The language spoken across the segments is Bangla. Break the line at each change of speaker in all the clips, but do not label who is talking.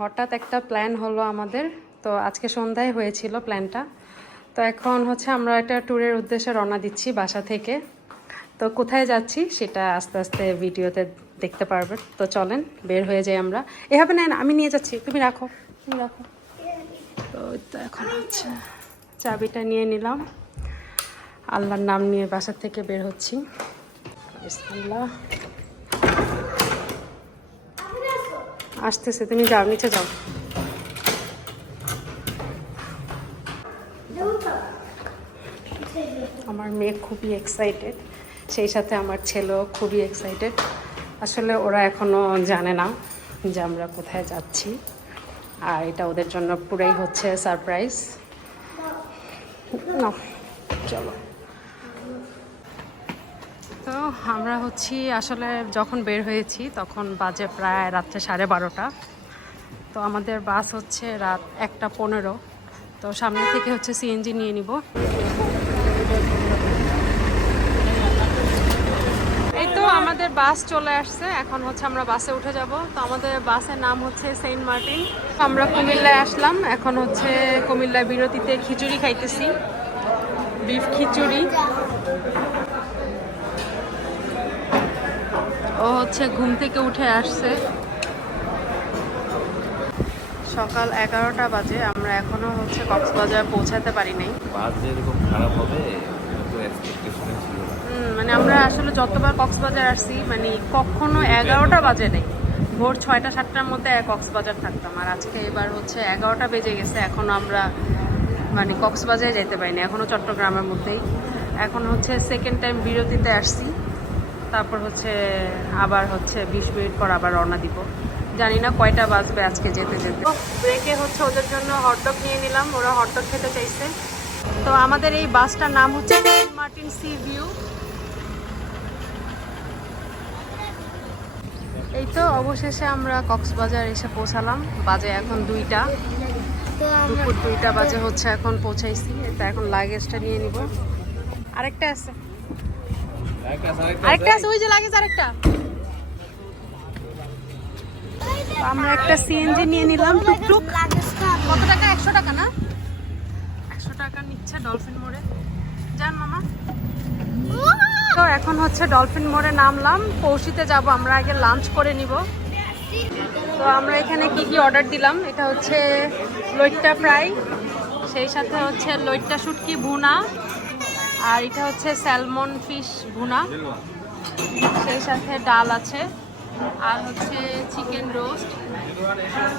হঠাৎ একটা প্ল্যান হলো আমাদের। তো আজকে সন্ধ্যায় হয়েছিল প্ল্যানটা তো এখন হচ্ছে আমরা একটা ট্যুরের উদ্দেশ্যে রওনা দিচ্ছি বাসা থেকে। তো কোথায় যাচ্ছি সেটা আস্তে আস্তে ভিডিওতে দেখতে পারবে। তো চলেন বের হয়ে যাই আমরা। এভাবে নেন আমি নিয়ে যাচ্ছি তুমি রাখো। তুমি রাখো। তো তো এখন হচ্ছে চাবিটা নিয়ে নিলাম। আল্লাহর নাম নিয়ে বাসা থেকে বের হচ্ছি। বিসমিল্লাহ। আসতেছে, তুমি যাও, নিচে যাও। আমার মেয়ে খুবই এক্সাইটেড সেই সাথে আমার ছেলেও খুবই এক্সাইটেড আসলে ওরা এখনও জানে না যে আমরা কোথায় যাচ্ছি, আর এটা ওদের জন্য পুরাই হচ্ছে সারপ্রাইজ না, চলো। আমরা হচ্ছি আসলে যখন বের হয়েছি তখন বাজে প্রায় রাত্রে সাড়ে বারোটা। তো আমাদের বাস হচ্ছে রাত একটা পনেরো। তো সামনে থেকে হচ্ছে সিএনজি নিয়ে নিব। এই তো আমাদের বাস চলে আসছে। এখন হচ্ছে আমরা বাসে উঠে যাব। তো আমাদের বাসের নাম হচ্ছে সেন্ট মার্টিন। আমরা কুমিল্লায় আসলাম। এখন হচ্ছে কুমিল্লায় বিরতিতে খিচুড়ি খাইতেছি। বিফ খিচুড়ি। ও হচ্ছে ঘুম থেকে উঠে আসছে। সকাল এগারোটা বাজে আমরা এখনও হচ্ছে কক্সবাজার পৌঁছাতে পারি নাই।
বাস খারাপ হবে
মানে আমরা আসলে যতবার কক্সবাজার আসছি মানে কখনো এগারোটা বাজে নেই। ভোর ছয়টা সাতটার মধ্যে কক্সবাজার থাকতাম। আর আজকে এবার হচ্ছে এগারোটা বেজে গেছে এখনও আমরা মানে কক্সবাজারে যেতে পারিনি এখনও চট্টগ্রামের মধ্যেই। এখন হচ্ছে সেকেন্ড টাইম বিরতিতে আসছি। তারপর হচ্ছে আবার হচ্ছে বিশ মিনিট পর আবার রওনা দিব। জানি না কয়টা বাজবে আজকে যেতে যেতে। ব্রেকে হচ্ছে ওদের জন্য হটডগ নিয়ে নিলাম, ওরা হটডগ খেতে চাইছে। তো আমাদের এই বাসটার নাম হচ্ছে মার্টিন সি ভিউ এই তো অবশেষে আমরা কক্সবাজার এসে পৌঁছালাম, বাজে এখন দুইটা। দুপুর দুইটা বাজে হচ্ছে এখন পৌঁছাইছি তো এখন লাগেজটা নিয়ে নিব। আরেকটা আছে। আরেকটা আছে ওই যে লাগেজ আরেকটা। আমরা একটা সিএনজি নিয়ে নিলাম টুকটুক। কত টাকা? একশো টাকা না? একশো টাকা নিচ্ছে ডলফিন মোড়ে। যান মামা। তো এখন হচ্ছে ডলফিন মোড়ে নামলাম পৌঁছিতে যাব আমরা আগে লাঞ্চ করে নিব। তো আমরা এখানে কি কি অর্ডার দিলাম এটা হচ্ছে লইট্টা ফ্রাই সেই সাথে হচ্ছে লইট্টা শুটকি ভুনা আর এটা হচ্ছে স্যালমন ফিশ ভুনা। সেই সাথে ডাল আছে। আর হচ্ছে চিকেন রোস্ট।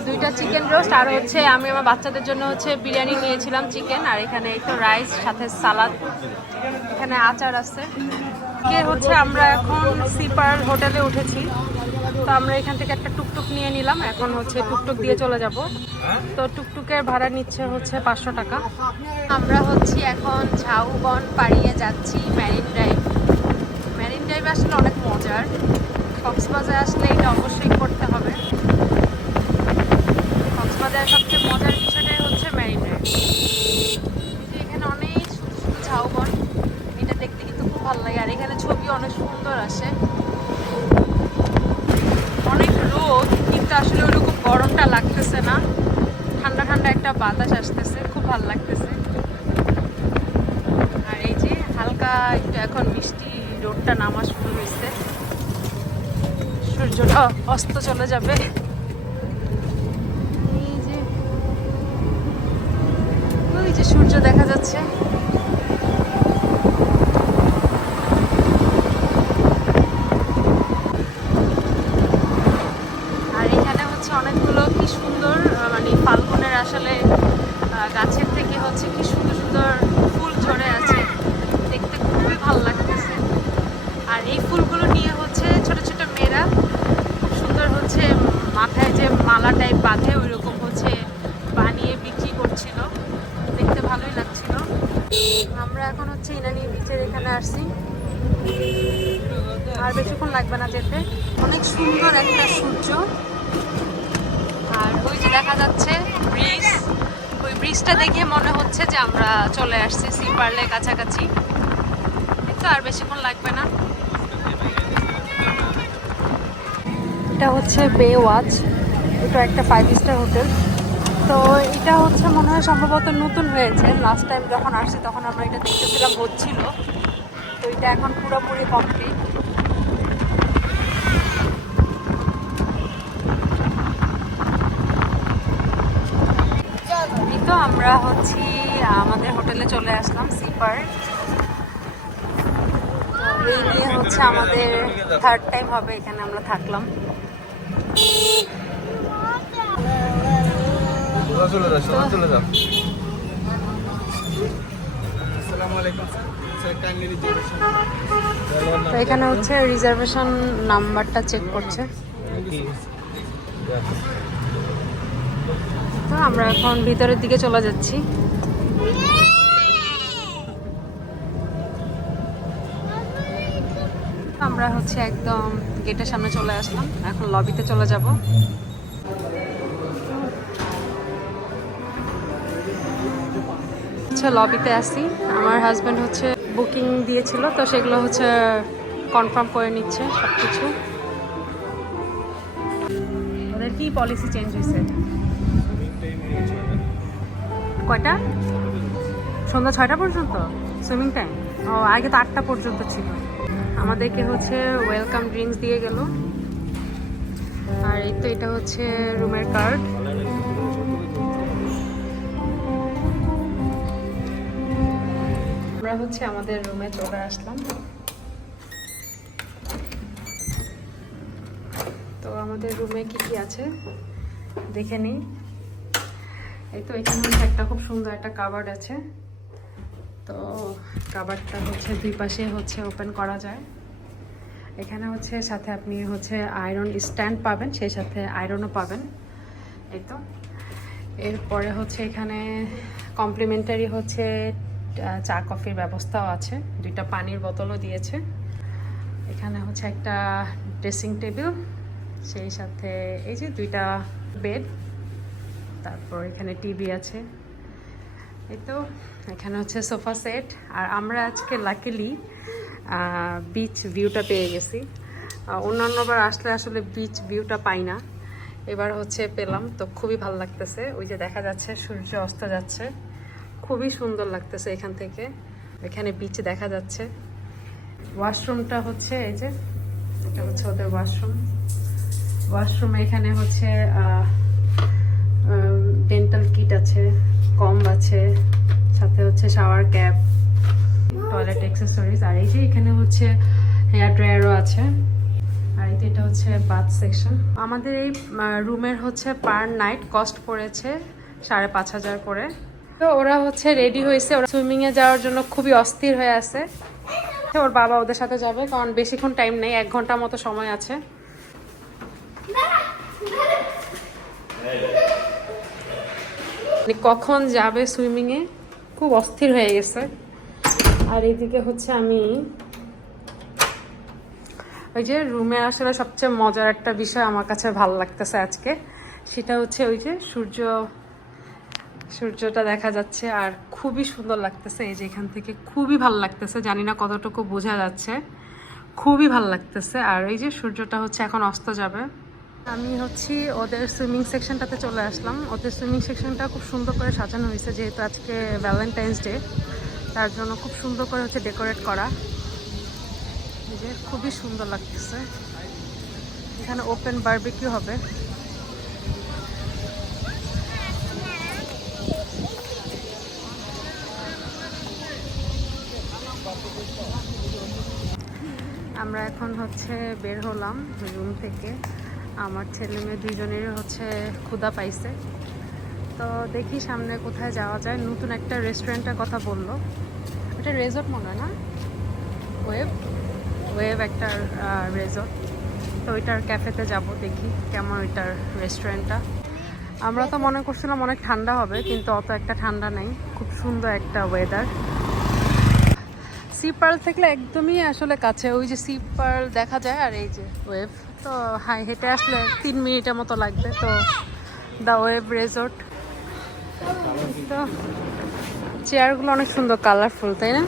দুইটা চিকেন রোস্ট। আর হচ্ছে আমি আমার বাচ্চাদের জন্য হচ্ছে বিরিয়ানি নিয়েছিলাম চিকেন। আর এখানে তো রাইস, সাথে সালাদ। এখানে আচার আছে। কে হচ্ছে আমরা এখন সিপার হোটেলে উঠেছি। তো আমরা এখান থেকে একটা নিয়ে নিলাম। এখন হচ্ছে টুকটুক দিয়ে চলে যাব। তো টুকটুকের ভাড়া নিচ্ছে হচ্ছে পাঁচশো টাকা। আমরা হচ্ছি এখন ঝাউবন পাড়িয়ে যাচ্ছি ম্যারিন ড্রাইভ ম্যারিন ড্রাইভ আসলে অনেক মজার। কক্সবাজার আসলে এটা অবশ্যই করতে হবে। কক্সবাজার সবচেয়ে মজার বিষয়টাই হচ্ছে ম্যারিন ড্রাইভ কিন্তু এখানে অনেক শুধু শুধু ঝাউবন এটা দেখতে কিন্তু খুব ভালো লাগে আর এখানে ছবি অনেক সুন্দর আসে অনেক রোদ কিন্তু আসলে ওরকম গরমটা লাগতেছে না। ঠান্ডা ঠান্ডা একটা বাতাস আসতেছে, খুব ভালো লাগতেছে। আর এই যে হালকা একটু এখন মিষ্টি রোডটা নামা শুরু হয়েছে সূর্যটা অস্ত চলে যাবে। এই যে সূর্য দেখা যাচ্ছে আর এখানে হচ্ছে অনেকগুলো কি সুন্দর আহ, মানে ফাল্গুনের আসলে আহ, গাছের থেকে হচ্ছে কি সুন্দর সুন্দর ফুল ঝরে আছে দেখতে খুবই ভালো লাগতেছে আর এই ফুলগুলো নিয়ে হচ্ছে ছোট ছোট মেয়েরা খুব সুন্দর হচ্ছে মাথায় যে মালা টাইপ বাঁধে ওই রকম হচ্ছে বানিয়ে বিক্রি করছিল দেখতে ভালোই লাগছিল আমরা হচ্ছে ইনানি বিচের এখানে আসছি। আর বেশিক্ষণ লাগবে না যেতে। অনেক সুন্দর একটা সূর্য। আর ওই যে দেখা যাচ্ছে ব্রিজ। ওই ব্রিজটা দেখে মনে হচ্ছে যে আমরা চলে আসছি সিপারলে কাছাকাছি। কিন্তু আর বেশিক্ষণ লাগবে না। এটা হচ্ছে বে ওয়াচ এটা একটা ফাইভ স্টার হোটেল তো এটা হচ্ছে মনে হয় সম্ভবত নতুন হয়েছে। লাস্ট টাইম যখন আসছি তখন আমরা এটা দেখতেছিলাম হচ্ছিল তো এটা এখন পুরোপুরি কমপ্লিট তো আমরা হচ্ছি, আমাদের হোটেলে চলে আসলাম সিপার এই নিয়ে হচ্ছে আমাদের থার্ড টাইম হবে, এখানে আমরা থাকলাম।
সোজা চলে যাও চলে যাও।
তো এখানে হচ্ছে রিজার্ভেশন নাম্বারটা চেক করছে। তো আমরা এখন ভিতরের দিকে চলে যাচ্ছি। আমরা হচ্ছে একদম গেটের সামনে চলে আসলাম। এখন লবিতে চলে যাব। হচ্ছে লবিতে আসি আমার হাজব্যান্ড হচ্ছে বুকিং দিয়েছিল, তো সেগুলো হচ্ছে কনফার্ম করে নিচ্ছে সব কিছু ওদের কি পলিসি চেঞ্জ হয়েছে? কয়টা? সন্ধ্যা ছয়টা পর্যন্ত? সুইমিং টাইম ও, আগে তো আটটা পর্যন্ত ছিল। আমাদেরকে হচ্ছে ওয়েলকাম ড্রিঙ্কস দিয়ে গেল। আর এই তো এটা হচ্ছে রুমের কার্ড আমরা হচ্ছে আমাদের রুমে চলে আসলাম। তো আমাদের রুমে কি কি আছে? দেখে নিই। এই তো এখানে হচ্ছে একটা খুব সুন্দর একটা কাবার্ড আছে। তো কাবার্ডটা হচ্ছে দুই পাশে হচ্ছে ওপেন করা যায়। এখানে হচ্ছে সাথে আপনি হচ্ছে আয়রন স্ট্যান্ড পাবেন, সেই সাথে আয়রনও পাবেন। এই তো। এরপরে হচ্ছে এখানে কমপ্লিমেন্টারি হচ্ছে চা, কফির ব্যবস্থাও আছে। দুইটা পানির বোতলও দিয়েছে। এখানে হচ্ছে একটা ড্রেসিং টেবিল সেই সাথে এই যে দুইটা বেড তারপর এখানে টিভি আছে। এই তো, এখানে হচ্ছে সোফা সেট আর আমরা আজকে লাকিলি বিচ ভিউটা পেয়ে গেছি। অন্যান্যবার আসলে আসলে বিচ ভিউটা পাই না। এবার হচ্ছে পেলাম, তো খুবই ভালো লাগতেছে। ওই যে দেখা যাচ্ছে, সূর্য অস্ত যাচ্ছে। খুবই সুন্দর লাগতেছে এখান থেকে। এখানে বিচ দেখা যাচ্ছে। ওয়াশরুমটা হচ্ছে এই যে, এটা হচ্ছে ওদের ওয়াশরুম ওয়াশরুমে এখানে হচ্ছে ডেন্টাল কিট আছে কম আছে, সাথে হচ্ছে শাওয়ার ক্যাপ টয়লেট অ্যাক্সেসরিজ আর এই যে এখানে হচ্ছে হেয়ার ড্রায়ারও আছে। আর এই এটা হচ্ছে বাথ সেকশন আমাদের এই রুমের হচ্ছে পার নাইট কস্ট পড়েছে সাড়ে পাঁচ হাজার করে। তো ওরা হচ্ছে রেডি হয়েছে। ওরা সুইমিংয়ে যাওয়ার জন্য খুবই অস্থির হয়ে আছে। ওর বাবা ওদের সাথে যাবে, কারণ বেশিক্ষণ টাইম নেই, এক ঘণ্টা মতো সময় আছে। মানে কখন যাবে সুইমিংয়ে খুব অস্থির হয়ে গেছে। আর এদিকে হচ্ছে আমি ওই যে রুমে আসলে সবচেয়ে মজার একটা বিষয় আমার কাছে ভালো লাগতেছে আজকে। সেটা হচ্ছে ওই যে সূর্য সূর্যটা দেখা যাচ্ছে আর খুবই সুন্দর লাগতেছে এই যে এখান থেকে। খুবই ভালো লাগতেছে, জানি না কতটুকু বোঝা যাচ্ছে। খুবই ভালো লাগতেছে আর এই যে সূর্যটা হচ্ছে এখন অস্ত যাবে। আমি হচ্ছি ওদের সুইমিং সেকশনটাতে চলে আসলাম। ওদের সুইমিং সেকশনটা খুব সুন্দর করে সাজানো হয়েছে যেহেতু আজকে ভ্যালেন্টাইন্স ডে তার জন্য খুব সুন্দর করে হচ্ছে ডেকোরেট করা। যে খুবই সুন্দর লাগতেছে। এখানে ওপেন বারবিকিউ হবে। আমরা এখন হচ্ছে বের হলাম রুম থেকে। আমার ছেলে মেয়ে দুজনেরই হচ্ছে ক্ষুধা পাইছে। তো দেখি সামনে কোথায় যাওয়া যায়। নতুন একটা রেস্টুরেন্টের কথা বলল। এটা রেজর্ট মনে হয় না? ওয়েব ওয়েব একটা রেজর্ট তো ওইটার ক্যাফেতে যাব দেখি কেমন ওইটার রেস্টুরেন্টটা আমরা তো মনে করছিলাম অনেক ঠান্ডা হবে, কিন্তু অত একটা ঠান্ডা নেই। খুব সুন্দর একটা ওয়েদার সি পার্ল থেকে একদমই আসলে কাছে। ওই যে সি দেখা যায় আর এই যে ওয়েভ তো হাই, হেঁটে আসলে তিন মিনিটের মতো লাগবে। তো দ্য ওয়েভ রেজর্ট তো চেয়ারগুলো অনেক সুন্দর কালারফুল তাই না?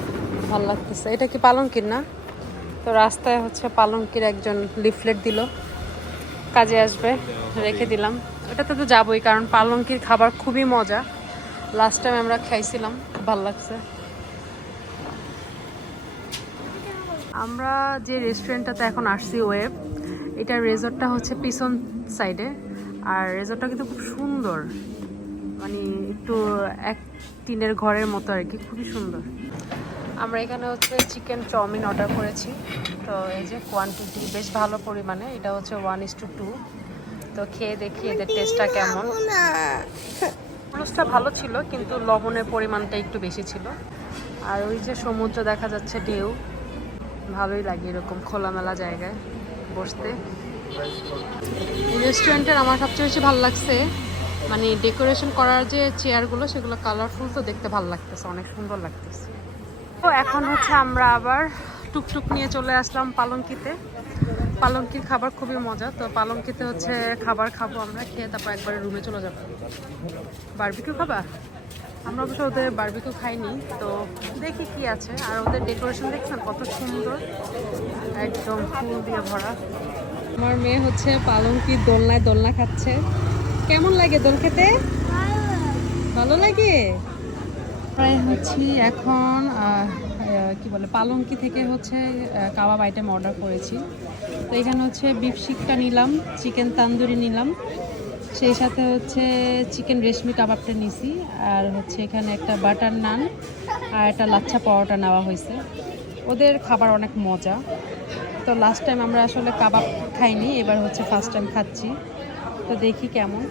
ভালো লাগতেছে। এটা কি পালঙ্কির না? তো রাস্তায় হচ্ছে পালঙ্কির একজন লিফলেট দিল। কাজে আসবে, রেখে দিলাম। এটাতে তো যাবোই, কারণ পালঙ্কির খাবার খুবই মজা। লাস্ট টাইম আমরা খাইছিলাম, ভালো লাগছে। আমরা যে রেস্টুরেন্টটাতে এখন আসছি ওয়েব এটা রেজর্টটা হচ্ছে পিছন সাইডে আর রেজর্টটা কিন্তু খুব সুন্দর। মানে একটু এক টিনের ঘরের মতো আর কি, খুবই সুন্দর। আমরা এখানে হচ্ছে চিকেন চাউমিন অর্ডার করেছি। তো এই যে কোয়ান্টিটি বেশ ভালো পরিমাণে, এটা হচ্ছে ওয়ান ইস টু টু তো খেয়ে দেখি এদের টেস্টটা কেমন। নুডলসটা ভালো ছিল, কিন্তু লবণের পরিমাণটা একটু বেশি ছিল। আর ওই যে সমুদ্র দেখা যাচ্ছে ঢেউ। ভালোই লাগে এরকম খোলামেলা জায়গায় বসতে। রেস্টুরেন্টের আমার সবচেয়ে বেশি ভালো লাগছে মানে ডেকোরেশন করার যে চেয়ারগুলো সেগুলো কালারফুল তো দেখতে ভালো লাগতেছে, অনেক সুন্দর লাগতেছে। তো এখন হচ্ছে আমরা আবার টুকটুক নিয়ে চলে আসলাম পালঙ্কিতে। পালঙ্কির খাবার খুবই মজা, তো পালঙ্কিতে হচ্ছে খাবার খাব আমরা, খেয়ে তারপর একবারে রুমে চলে যাব। বারবিকিউ খাবা? আমরা অবশ্য ওদের বারবিকিউ খাইনি তো দেখি কি আছে। আর ওদের ডেকোরেশন দেখছেন কত সুন্দর। একদম ফুল দিয়ে ভরা। আমার মেয়ে হচ্ছে পালঙ্কির দোলনায় দোলনা খাচ্ছে। কেমন লাগে দোল খেতে? ভালো লাগে? প্রায় হচ্ছি এখন কি বলে পালঙ্কি থেকে হচ্ছে কাবাব আইটেম অর্ডার করেছি। তো এখানে হচ্ছে বিফ শিকটা নিলাম চিকেন তান্দুরি নিলাম। সেই সাথে হচ্ছে চিকেন রেশমি কাবাবটা নিছি, আর হচ্ছে এখানে একটা বাটার নান আর একটা লাচ্ছা পরোটা নেওয়া হয়েছে। ওদের খাবার অনেক মজা। তো লাস্ট টাইম আমরা আসলে কাবাব খাইনি, এবার হচ্ছে ফার্স্ট টাইম খাচ্ছি। তো দেখি কেমন।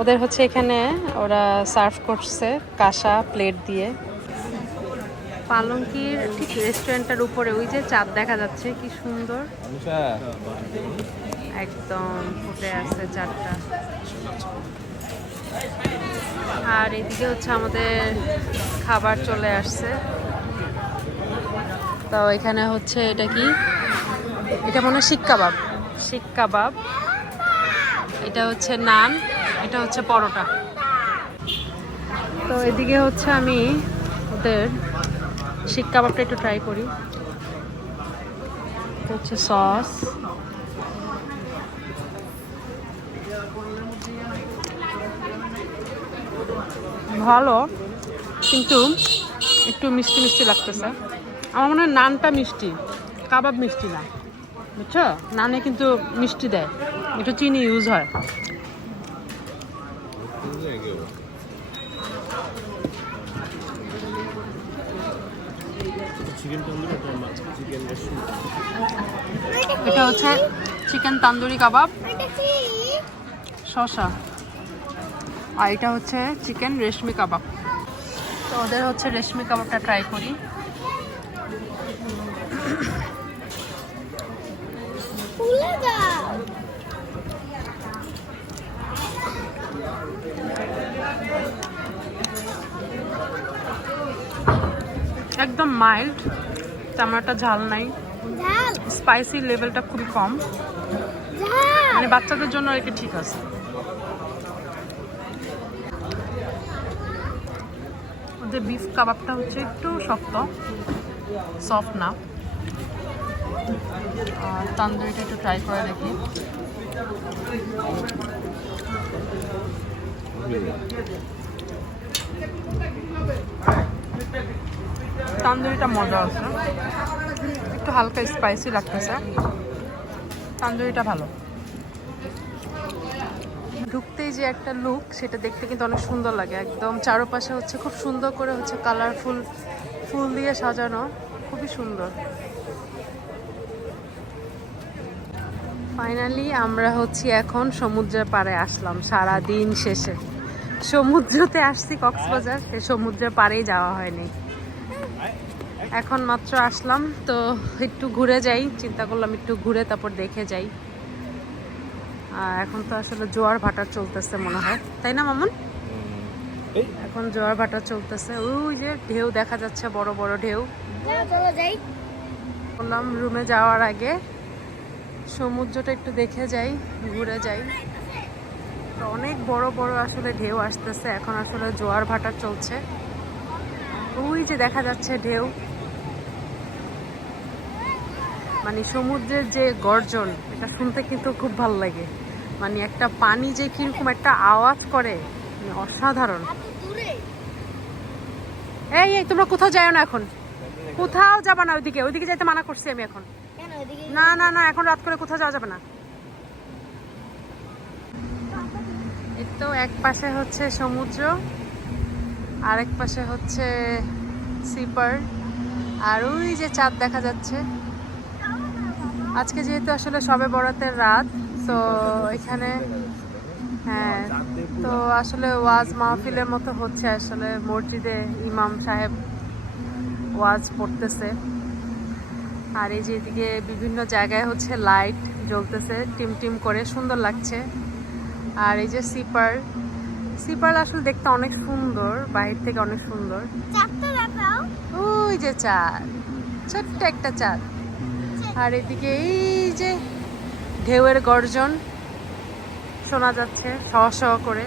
ওদের হচ্ছে এখানে ওরা সার্ভ করছে কাঁসা প্লেট দিয়ে। পালঙ্কির ঠিক রেস্টুরেন্টের উপরে, ওই যে চাঁদ দেখা যাচ্ছে, কি সুন্দর। একদম ফুটে আছে চারটা। আর এদিকে হচ্ছে আমাদের খাবার চলে আসছে। তো এখানে হচ্ছে এটা কি? এটা মনে হয় শিক কাবাব। শিক কাবাব। এটা হচ্ছে নান, এটা হচ্ছে পরোটা। তো এদিকে হচ্ছে আমি ওদের শিক কাবাবটা একটু ট্রাই করি। হচ্ছে সস ভালো কিন্তু একটু মিষ্টি মিষ্টি লাগতেছে। আমার মনে হয় নানটা মিষ্টি কাবাব মিষ্টি না। বুঝছ? নানে কিন্তু মিষ্টি দেয় একটু চিনি ইউজ হয়। এটা হচ্ছে চিকেন তান্দুরি কাবাব শসা। আর এটা হচ্ছে চিকেন রেশমি কাবাব। তো ওদের হচ্ছে রেশমি কাবাবটা ট্রাই করি। একদম মাইল্ড তেমন একটা ঝাল। নাই স্পাইসি লেভেলটা খুবই কম। মানে বাচ্চাদের জন্য আর কি ঠিক আছে। ওদের বিফ কাবাবটা হচ্ছে একটু শক্ত সফট না। আর তান্দুরিটা একটু ট্রাই করে দেখি। তান্দুরিটা মজা আছে। একটু হালকা স্পাইসি লাগতেছে। তান্দুরিটা ভালো। ঢুকতেই যে একটা লুক সেটা দেখতে কিন্তু অনেক সুন্দর লাগে। একদম চারপাশে হচ্ছে খুব সুন্দর করে হচ্ছে কালারফুল ফুল দিয়ে সাজানো, খুবই সুন্দর। ফাইনালি আমরা হচ্ছে এখন সমুদ্রের পাড়ে আসলাম সারা দিন শেষে। সমুদ্রতে আসছি কক্সবাজার, সে সমুদ্রের পাড়েই যাওয়া হয়নি। এখন মাত্র আসলাম, তো একটু ঘুরে যাই, চিন্তা করলাম একটু ঘুরে তারপর দেখে যাই। এখন তো আসলে জোয়ার ভাটা চলতেছে মনে হয়। তাই না মামুন? এখন জোয়ার ভাটা চলতেছে। ওই যে ঢেউ দেখা যাচ্ছে বড় বড় ঢেউ। বললাম রুমে যাওয়ার আগে সমুদ্রটা একটু দেখে যাই ঘুরে যাই। তো অনেক বড় বড় আসলে ঢেউ আসতেছে। এখন আসলে জোয়ার ভাটা চলছে। ওই যে দেখা যাচ্ছে ঢেউ। মানে সমুদ্রের যে গর্জন এটা শুনতে কিন্তু খুব ভালো লাগে। মানে একটা পানি যে কীরকম একটা আওয়াজ করে মানে অসাধারণ। এই এই তোমরা কোথাও যাও না এখন? কোথাও যাবা না ওইদিকে ওইদিকে যাইতে মানা করছি আমি এখন। না না না এখন রাত করে কোথাও যাওয়া যাবে না। তো এক পাশে হচ্ছে সমুদ্র আরেক পাশে হচ্ছে সিপার আর ওই যে চাঁদ দেখা যাচ্ছে। আজকে যেহেতু আসলে সবে বরাতের রাত তো এখানে হ্যাঁ তো আসলে ওয়াজ মাহফিলের মতো হচ্ছে আসলে মসজিদে ইমাম সাহেব ওয়াজ পড়তেছে। আর এই যে এদিকে বিভিন্ন জায়গায় হচ্ছে লাইট জ্বলতেছে টিম টিম করে সুন্দর লাগছে। আর এই যে সিপার সিপার আসলে দেখতে অনেক সুন্দর বাহির থেকে অনেক সুন্দর। ওই যে চাঁদ ছোট্ট একটা চাঁদ আর এদিকে এই যে ঢেউয়ের গর্জন শোনা যাচ্ছে শ শ করে।